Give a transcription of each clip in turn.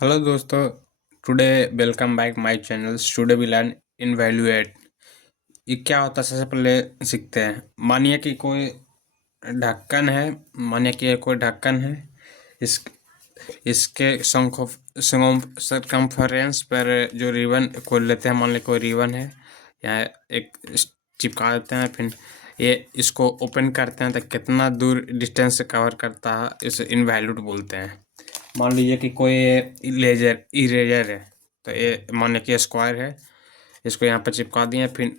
Hello दोस्तों, today welcome back my channel. Today we learn involute. ये क्या होता है सबसे पहले सीखते हैं। मानिए कि कोई ढक्कन है। मानिए कि ये कोई ढक्कन है। इस इसके सरकमफ्रेंस पर जो रिबन को लेते हैं, मान ली कोई रिबन है या एक चिपका देते हैं। फिर ये इसको ओपन करते हैं तो कितना दूर डिस्टेंस से कवर करता है, इसे इनवैल्यूड बोलते हैं। मान लीजिए कि कोई इरेजर इरेजर है, तो ये मान लीजिए कि स्क्वायर है। इसको यहाँ पर चिपका दिए, फिर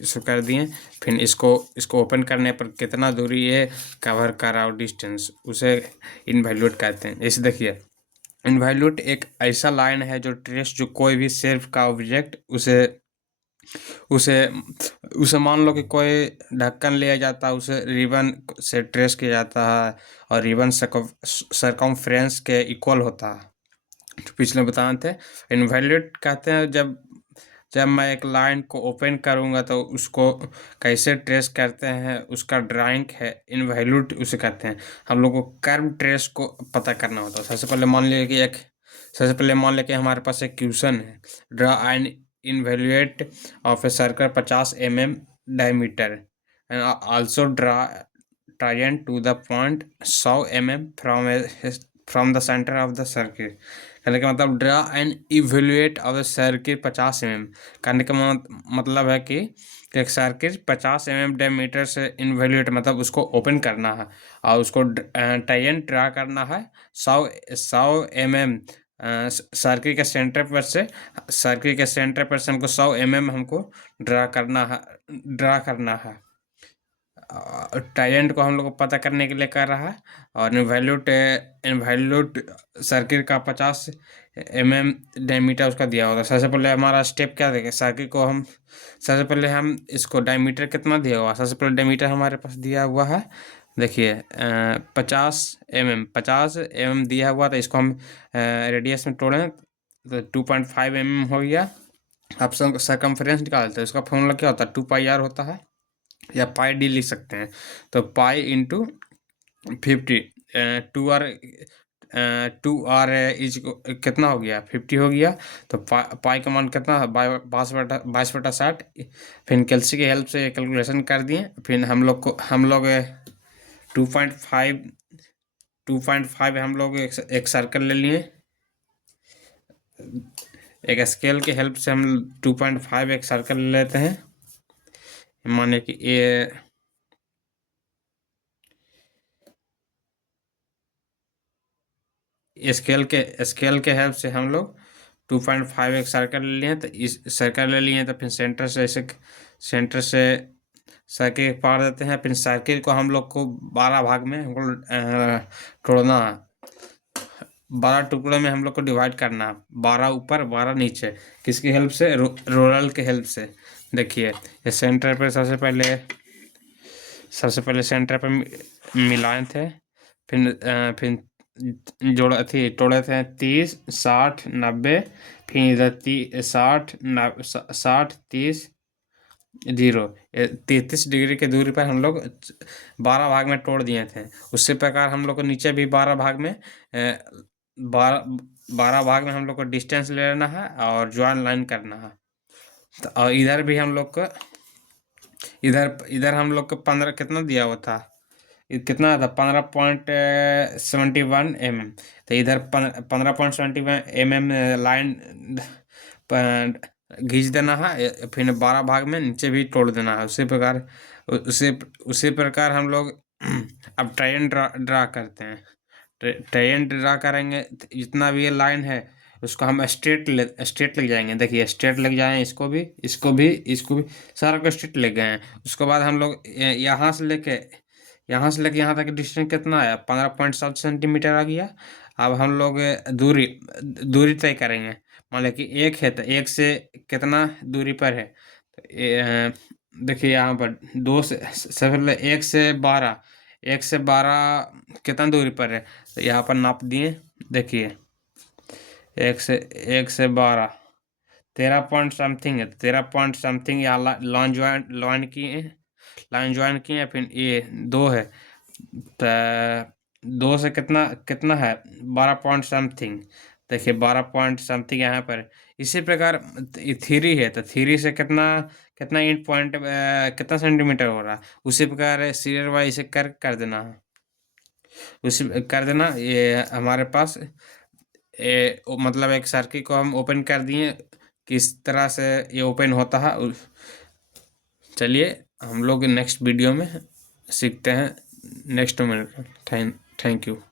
इसको कर दिए। फिर इसको इसको ओपन करने पर कितना दूरी ये कवर कर रहा हो डिस्टेंस, उसे इनवैल्यूट कहते हैं। जैसे देखिए, इनवैल्यूट एक ऐसा लाइन है जो ट्रेस जो कोई भी सेल्फ का ऑब्जेक्ट उसे उसे उसे मान लो कि कोई ढक्कन लिया जाता है, उसे रिबन से ट्रेस किया जाता है और रिबन सरकमफ्रेंस के इक्वल होता है। तो पिछले बताए थे, इनवैल्यूट कहते हैं जब जब मैं एक लाइन को ओपन करूंगा तो उसको कैसे ट्रेस करते हैं, उसका ड्राइंग है इनवैल्यूट उसे कहते हैं। हम लोग को कर्व ट्रेस को पता करना होता है। सबसे पहले मान लिया कि हमारे पास एक क्वेश्चन है, draw an involute of a circle 50 mm diameter and also draw triangle to the point 100 mm from the centre of the circle. कहने का मतलब draw and involute of the circle 50 mm। कहने का मतलब है कि एक सर्किल 50 mm डायमीटर से इन्वेल्यूएट मतलब उसको ओपन करना है और उसको टाइजेंट ड्रा करना है 100 mm सर्किल के सेंटर पर से हमको 100 mm हमको ड्रा करना है। टाइजेंट को हम लोग को पता करने के लिए कर रहा है। और इनवैल्यूट सर्किट का 50 mm डायमीटर उसका दिया होगा। सबसे पहले हमारा स्टेप क्या देगा, सर्किट को हम सबसे पहले हम इसको डायमीटर कितना दिया हुआ, सबसे पहले डायमीटर हमारे पास दिया हुआ है। देखिए 50 mm दिया हुआ, तो इसको हम रेडियस में तोड़ें तो 2.5 mm हो गया। आप सरकमफ्रेंस निकालते हैं, उसका फॉर्मूला क्या होता है, 2πr होता है या पाई डी लिख सकते हैं। तो pi into 50, 2r 2r is कितना हो गया, 50 हो गया। तो पाई का मान कितना है, 22/60। फिर कैलसी की हेल्प से कैलकुलेशन कर दिए। फिर हम लोग 2.5 2.5 हम लोग एक सर्कल ले लिए। एक स्केल की हेल्प से हम 2.5 एक सर्कल ले लेते हैं। माने कि ये स्केल के हेल्प से हम लोग 2.5 एक सर्कल ले लिए। तो इस सर्कल ले लिए तो फिर सेंटर से सर्किल पार देते हैं। फिर सर्किल को हम लोग को 12 भाग में हमको तोड़ना है। 12 टुकड़ों में हम लोग को डिवाइड करना है, 12 ऊपर 12 नीचे। किसकी हेल्प से, रोलर के हेल्प से। देखिए ये सेंटर पे सबसे पहले सेंटर पे मिलाए थे। फिर जोड़ा थी तोड़े थे 30 60 90। फिर इधर 60 30 0, 33 डिग्री के दूरी पर हम लोग 12 भाग में तोड़ दिए थे। उसी प्रकार हम लोग को नीचे भी 12 भाग में 12 भाग में हम लोग को डिस्टेंस ले लेना है और ज्वाइन लाइन करना है। तो और इधर भी हम लोग को इधर इधर हम लोग को 15 कितना दिया हुआ था, कितना था, 15.71 mm। तो इधर 15.71 mm लाइन खींच देना है। फिर 12 भाग में नीचे भी तोड़ देना है। उसी प्रकार हम लोग अब ट्रायंगल ड्रा करते हैं। ट्रायंगल ड्रा करेंगे तो जितना भी ये लाइन है उसको हम स्ट्रेट लग जाएंगे। देखिए स्ट्रेट लग जाए, इसको भी सारा को स्ट्रेट लग गए हैं। उसके बाद हम लोग यहाँ से लेके यहाँ तक डिस्टेंस कितना आया, 15.7 सेंटीमीटर आ गया। अब हम लोग दूरी दूरी तय करेंगे। मान लिया कि एक है तो एक से कितना दूरी पर है। तो देखिए यहाँ पर दो से पहले 1 से 12 कितना दूरी पर है, तो यहाँ पर नाप दिए। देखिए 1 से 12 13 पॉइंट समथिंग है। 13 पॉइंट समथिंग यहाँ लाइन ज्वाइन किए। फिर ये 2 है तो 2 से कितना कितना है, 12 पॉइंट समथिंग। देखिए 12 पॉइंट समथिंग यहाँ पर। इसी प्रकार थ्री है तो थ्री से कितना कितना इंट पॉइंट कितना सेंटीमीटर हो रहा है, उसी प्रकार सीरियल वाइज इसे कर देना है। उसी कर देना। ये हमारे पास मतलब एक सर्किट को हम ओपन कर दिए, किस तरह से ये ओपन होता है। चलिए हम लोग नेक्स्ट वीडियो में सीखते हैं, नेक्स्ट में। Thank you.